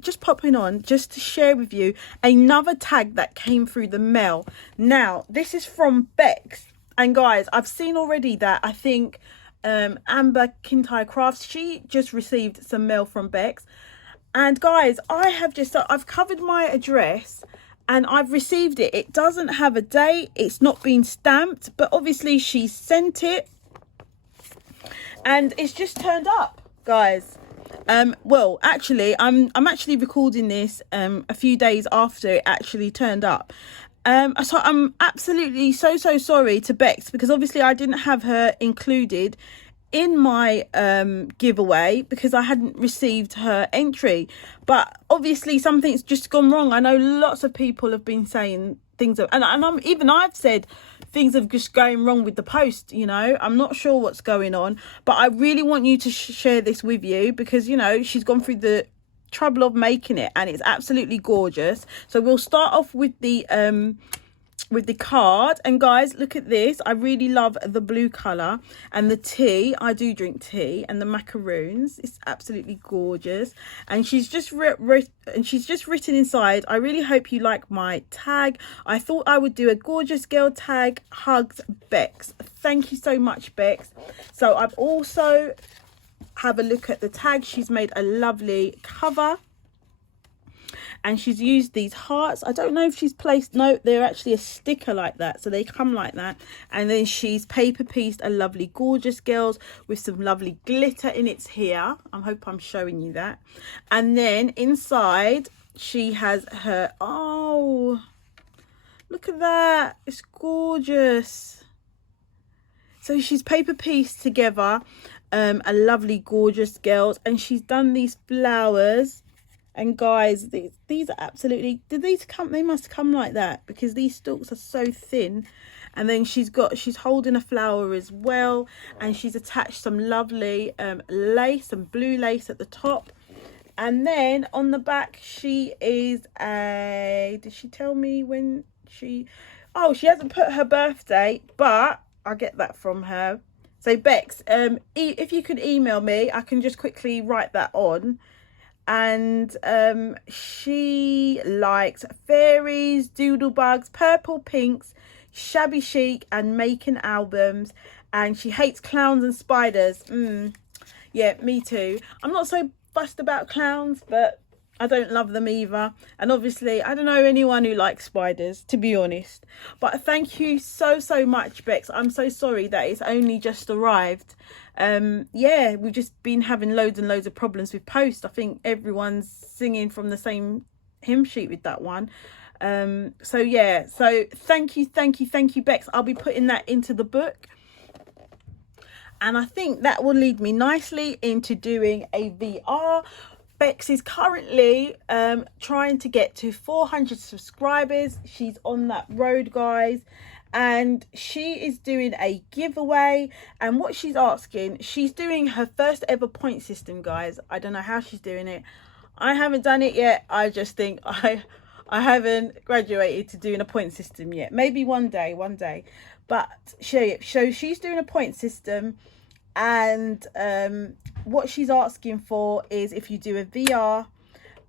just popping on just to share with you another tag that came through the mail. Now, this is from Bex. And guys, I've seen already that I think Amber Kintyre Crafts, she just received some mail from Bex. And guys, I've covered my address and I've received it. It doesn't have a date. It's not been stamped, but obviously she sent it and it's just turned up, guys. Well, actually, I'm actually recording this a few days after it actually turned up. So I'm absolutely so sorry to Bex, because obviously I didn't have her included in my giveaway because I hadn't received her entry. But obviously something's just gone wrong. I know lots of people have been saying things, and I've said things are just going wrong with the post. You know, I'm not sure what's going on, but I really want you to share this with you, because you know she's gone through the trouble of making it and it's absolutely gorgeous. So we'll start off with the card. And guys, look at this. I really love the blue color and the tea. I do drink tea, and the macaroons. It's absolutely gorgeous. And she's just written inside, I really hope you like my tag. I thought I would do a gorgeous girl tag. Hugs, Bex. Thank you so much, Bex. So I've also have a look at the tag. She's made a lovely cover. And she's used these hearts. I don't know if she's placed, no, they're actually a sticker like that. So they come like that. And then she's paper pieced a lovely gorgeous girls with some lovely glitter in it here. I hope I'm showing you that. And then inside she has her, oh, look at that. It's gorgeous. So she's paper pieced together a lovely gorgeous girls. And she's done these flowers. And guys, these are absolutely, they must come like that, because these stalks are so thin. And then she's holding a flower as well, and she's attached some lovely lace, some blue lace at the top. And then on the back she is did she tell me when she hasn't put her birthday, but I'll get that from her. So Bex, if you could email me, I can just quickly write that on. And she likes fairies, doodlebugs, purple pinks, shabby chic, and making albums. And she hates clowns and spiders. Yeah, me too. I'm not so fussed about clowns, but I don't love them either. And obviously I don't know anyone who likes spiders, to be honest. But thank you so much, Bex. I'm so sorry that it's only just arrived. Yeah, we've just been having loads and loads of problems with post. I think everyone's singing from the same hymn sheet with that one. So yeah, so thank you Bex. I'll be putting that into the book, and I think that will lead me nicely into doing a VR. Bex is currently trying to get to 400 subscribers. She's on that road, guys. And she is doing a giveaway. And what she's asking, she's doing her first ever point system, guys. I don't know how she's doing it. I haven't done it yet. I just think I haven't graduated to doing a point system yet. Maybe one day. But so she's doing a point system. And what she's asking for is if you do a VR,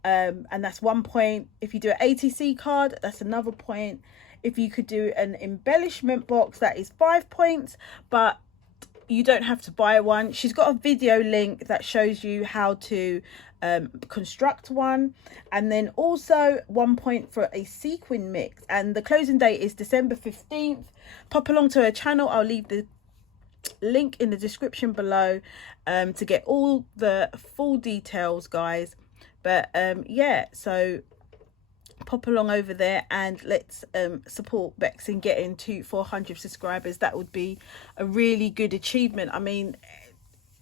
and that's 1 point. If you do an ATC card, that's another point. If you could do an embellishment box, that is 5 points, but you don't have to buy one. She's got a video link that shows you how to construct one. And then also 1 point for a sequin mix. And the closing date is December 15th. Pop along to her channel. I'll leave the link in the description below to get all the full details, guys. But yeah, so pop along over there and let's support Bex in getting to 400 subscribers. That would be a really good achievement. I mean,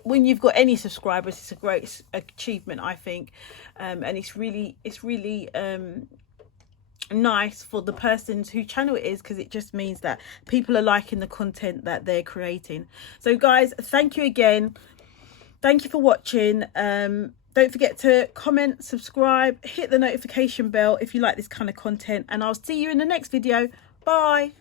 when you've got any subscribers, it's a great achievement, I think. And it's really nice for the persons whose channel it is, because it just means that people are liking the content that they're creating. So guys, thank you again. Thank you for watching. Don't forget to comment, subscribe, hit the notification bell if you like this kind of content, and I'll see you in the next video. Bye.